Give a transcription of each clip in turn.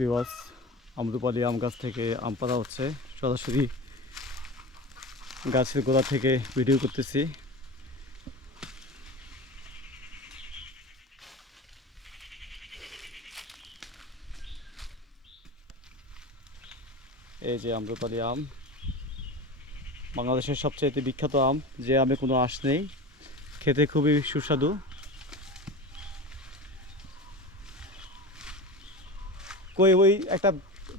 বিবাস আমরুপালি আম গাছ থেকে আম পাড়া হচ্ছে। সরাসরি গাছের গোড়া থেকে ভিডিও করতেছি। এই যে আম্রপালি আম, বাংলাদেশের সবচেয়ে বিখ্যাত আম। যে আমে কোনো আঁশ নেই, খেতে খুবই সুস্বাদু। কই ওই একটা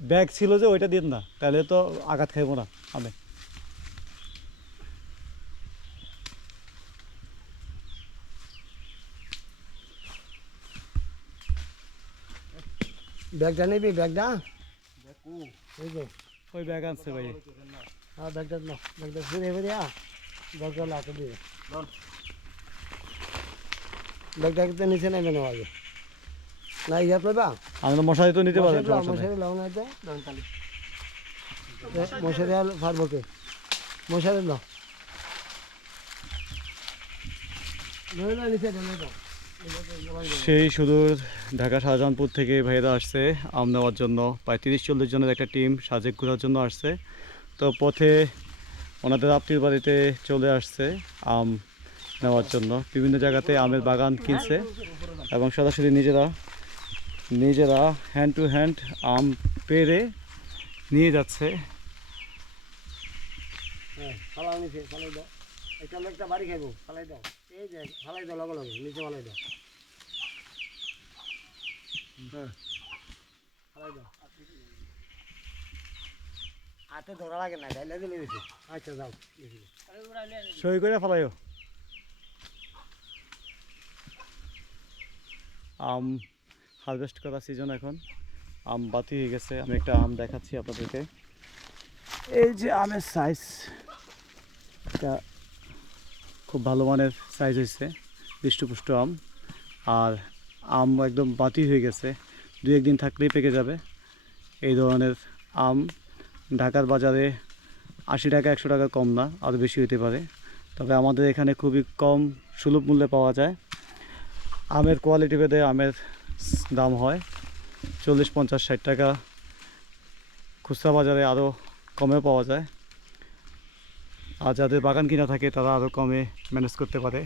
ব্যাগ ছিল যে ওইটা দিন না তাহলে তো আঘাত খাইবো না আমি। ব্যাগটা নিবি ব্যাগটা? ওই ব্যাগ আনছে ভাই। হ্যাঁ ব্যাগটা নাও ব্যাগটা ফিরে ফিরে আ ব্যাগটা লাতে দিবে ব্যাগটা কিন্তু নিচে নেবে না আগে না ইয়া পেবা আমি তো মশারি তো নিতে মশারি লাও না মশারি আর মশারি সেই সুদূর ঢাকা শাহজাহানপুর থেকে ভাইয়েরা আসছে আম নেওয়ার জন্য। প্রায় তিরিশ চল্লিশ জনের একটা টিম সাজেক ঘোরার জন্য আসছে। তো পথে ওনাদের আত্মীয় বাড়িতে চলে আসছে আম নেওয়ার জন্য। বিভিন্ন জায়গাতে আমের বাগান কিনছে এবং সরাসরি নিজেরা নিজেরা হ্যান্ড টু হ্যান্ড আম পেরে নিয়ে যাচ্ছে। হ্যাঁ ফালাও নিচে ফালাই দাও। একটা আমরা একটা বাড়ি খাইবো ফালাই দাও। এই যে ফালাই দাও লগে লগে নিচে ফালাই দাও। হ্যাঁ ফালাই দাও। হাতে ধরা লাগে না দিলে আচ্ছা যাও। সই করে ফেলাইও। আম হারভেস্ট করা সিজন এখন। আম বাতি হয়ে গেছে। আমি একটা আম দেখাচ্ছি আপনাদেরকে। এই যে আমের সাইজ এটা খুব ভালো মানের সাইজ হয়েছে, হৃষ্টপুষ্ট আম। আর আম একদম বাতি হয়ে গেছে। দু একদিন থাকলেই পেকে যাবে। এই ধরনের আম ঢাকার বাজারে আশি টাকা, একশো টাকা কম না, আরও বেশি হতে পারে। তবে আমাদের এখানে খুবই কম সুলভ মূল্যে পাওয়া যায়। আমের কোয়ালিটি ভেদে আমের দাম হয়। চল্লিশ, পঞ্চাশ, ষাট টাকা। খুচরা বাজারে আরও কমে পাওয়া যায়। আর যাদের বাগান কিনা থাকে, তারা আরও কমে ম্যানেজ করতে পারে।